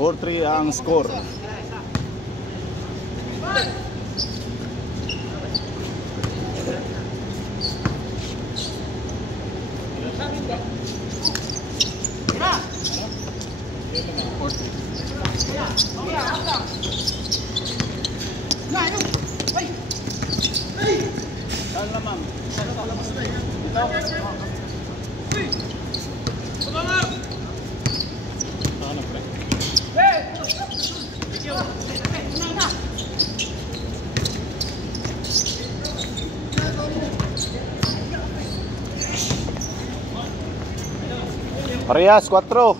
4-3 ang score. Parehas, 4.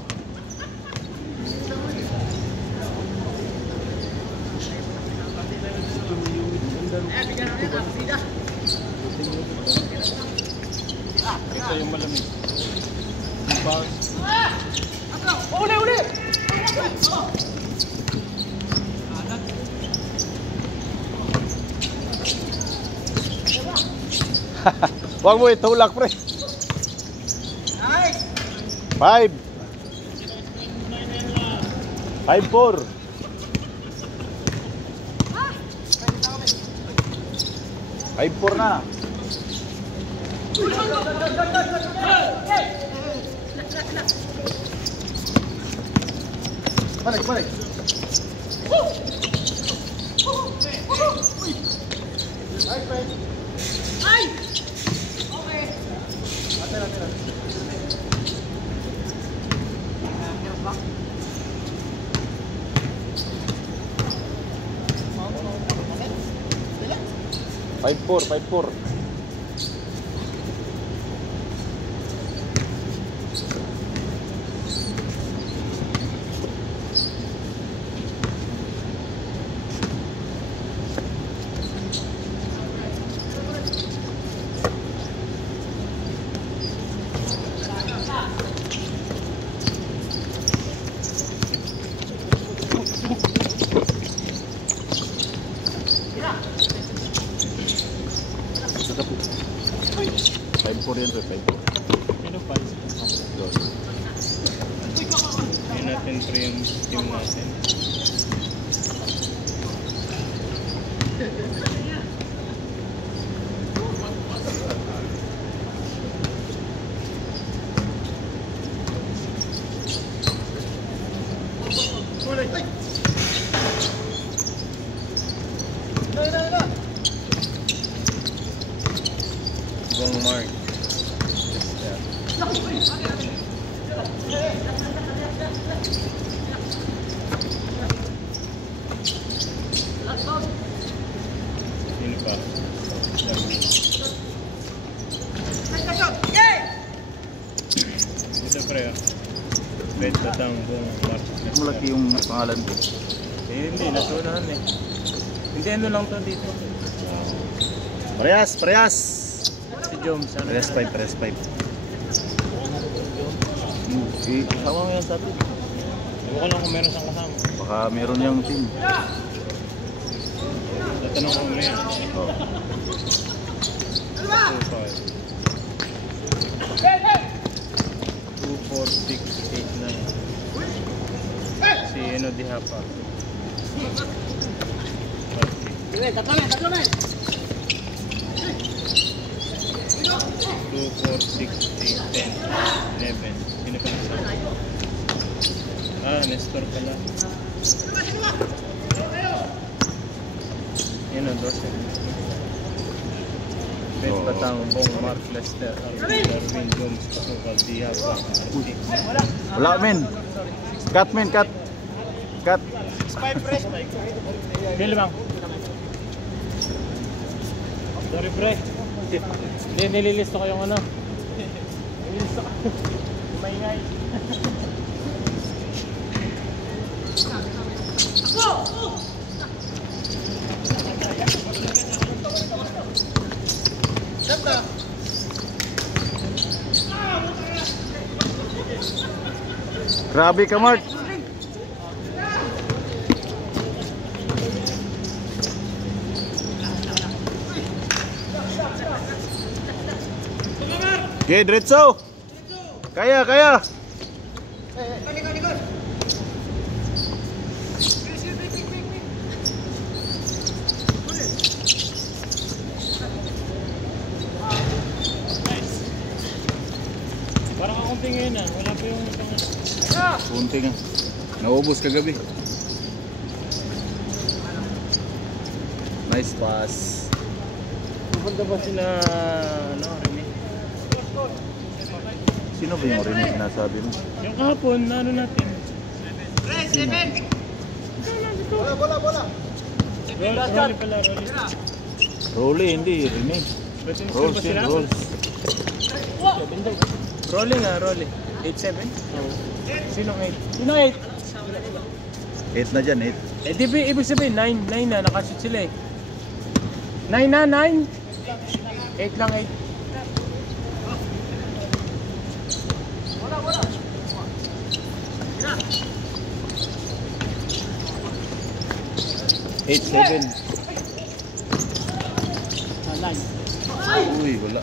Ito yung malamig. Uli! Huwag mo itulak, pre. 5 5-4. Na. Balik. Ay! Okay. Ate. 5-4. Yan, 5-4. Ano pa? Ayun natin pre yung team natin. Bong Mark. Sino pa? Ito pre. Bet tatang Bong Mark. Malaki yung pangalan ko. Hindi, nasunahan eh. Hindi, ano lang to dito. Parehas. Si Joms. Parehas 5. Tama mo yan sa atin. Ewan ko lang kung meron siyang kasama. Baka meron yung team. Tatanong ko meron. Oh. 2, 4, 6, 8, 9. Si Eno Dihapa. 2, 4, 6, 8, 10, 11. Sino pa nasa? Nestor pala. Yan o, 12. Bet Batang, Bong Mark, Lester, Darwin, Jones, Pasukal, Dihapa, Arti. Wala, men. Cut. 5 press, Bili bang? Sorry pre. Hindi, nililisto ko yung ano. Nililisto ko. Maingay. Grabe ka, Mark. Okay, diretso. Kaya. Kunti nga. Naubos kagabi. Nice pass. Pupunta ba sila, ano, Rene? Sino ba yung rinig na sabi mo? Yung kahapon, ano natin? Bola. Rolly pala, Rolly. Rolly, hindi. Rinig. Ba't yung Rolls ba yun, sila? rolls. Rolly nga, Rolly. 8-7? Sinong 8? Sinong 8? 8 na dyan, 8. Eh di ba ibig sabihin 9 na nakashoot sila eh. 9 na 9. 8 lang 8. Eight, 7. Uy, wala.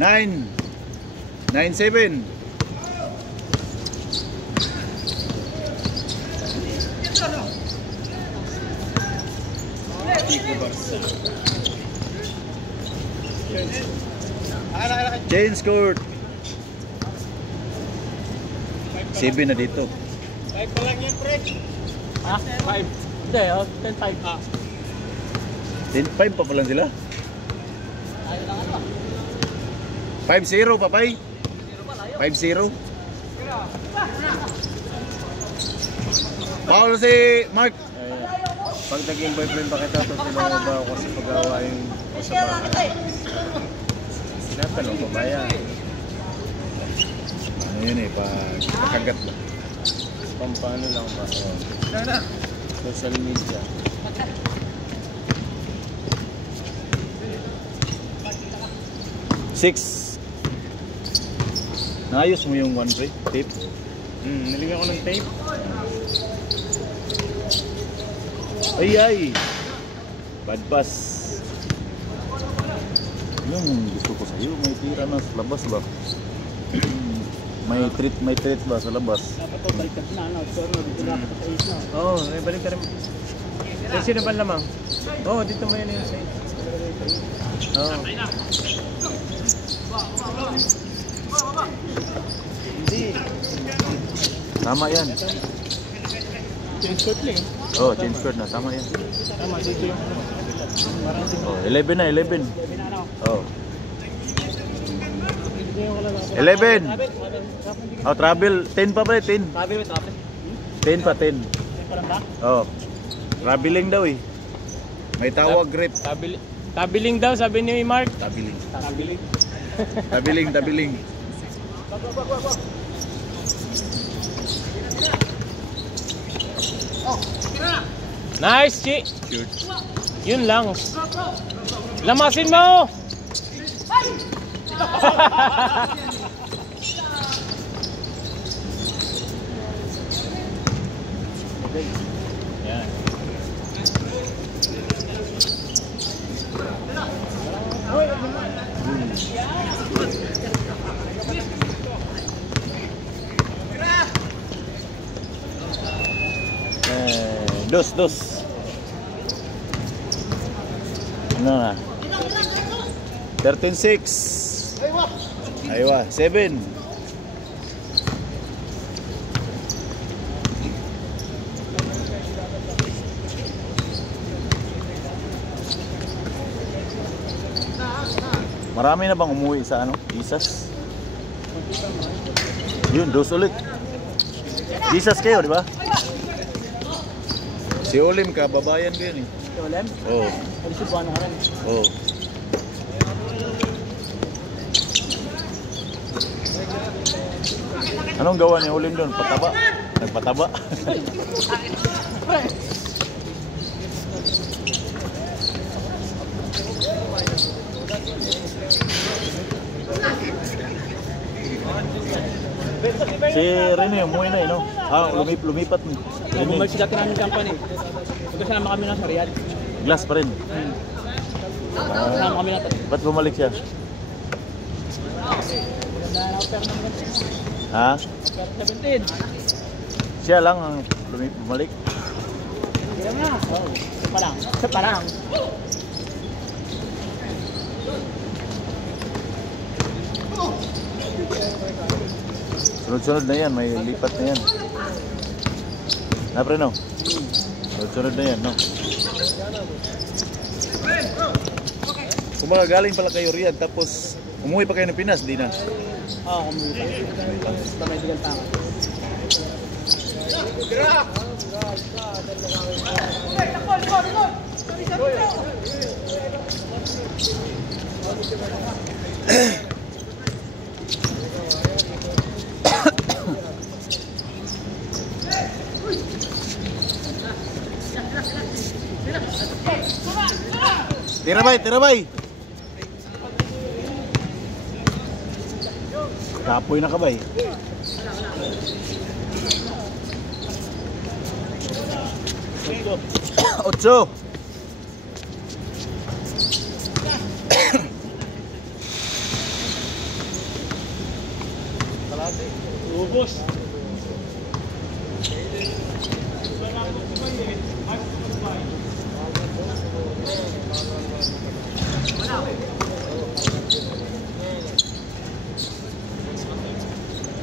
9. 9-7. Chain scored. 7 na dito. 5 pa lang yan, pre. Ah, 5. Hindi, 10-5. Ah. 10-5 pa lang sila. 5-0 papay. 5-0. Paul si Mark. Pag naging boyfriend ba kita, to sila ba ako sa pag-awain o sa bahay? Sinatanong ko ba yan? Ano yun eh, pagkagat ba? Pampano lang ba? Social media. Six. Naayos mo yung one break tape. Nilagyan ko ng tape. Ay. Bad pass. Yung gusto ko sa'yo, may tira na sa labas ba? may treat ba sa labas? Dapat to baliktad na, ano? So, dito na ako sa is na. Oo, may balik ka rin. Eh, sino ba lamang? Oo, dito mo yun yung sa'yo. Oo. Hindi. Tama yan. Change court lang. Oh, change court na. Tama yan. Tama, dito yung Oh, 11 na, 11. Oh. Hindi yung kalala. 11. Oh, travel. 10 pa ba? 10. Sabi mo, traffic. 10 pa, 10. Pa lang ba? Oh. Traveling daw eh. May tawag grip. Tabiling daw, sabi ni Mark. Tabiling. Tabiling. Tabiling. Nice, Chi. Shoot. Yun lang. Lamasin mo! Yan. Dos. Ano na? 13-6. Aywa, 7. Marami na bang umuwi sa ano? Isas? Yun, dos ulit. Isas kayo, di ba? Si Olim ka, babayan ko yun eh. Ulan? Oo. Ay, si Buwan ka rin. Oo. Anong gawa ni Olim doon? Pataba? Nagpataba? Si Rene, umuwi na eh, no? Ah, lumipat mo. Bumalik sila namin company. Magkasama kami na sa Riyadh. Glass pa rin. Kasama kami na tatlo. Ba't bumalik siya? Ha? 17. Siya lang ang bumalik. Kaya nga. Oh, isa pa lang. Sunod-sunod na yan, may lipat na yan. Na pre no? Sunod-sunod na yan, no? Kung mga galing pala kayo riyan, tapos umuwi pa kayo ng Pinas, di na? Oo, kumuha. Basta may digal tangan. Tira bay! Kapoy na ka bay? Otso! Ubos.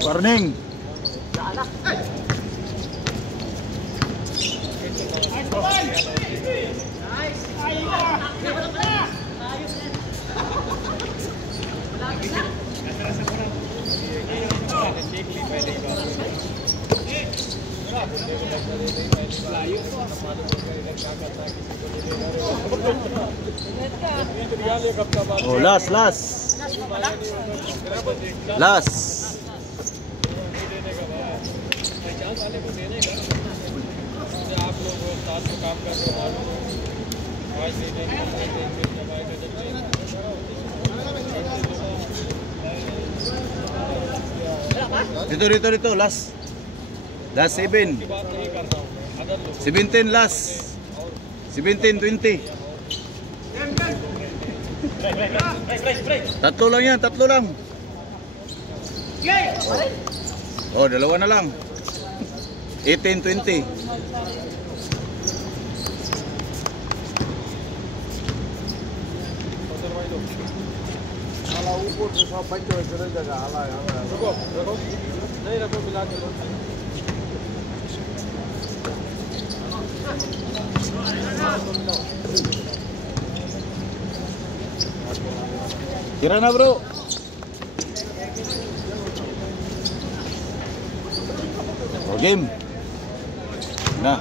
Warning! Oh, last. Dito, last 7. 17 last. 17-20. Tatlo lang. Oh, dalawa na lang. 18-20. Tira na bro. Oh, game. Na.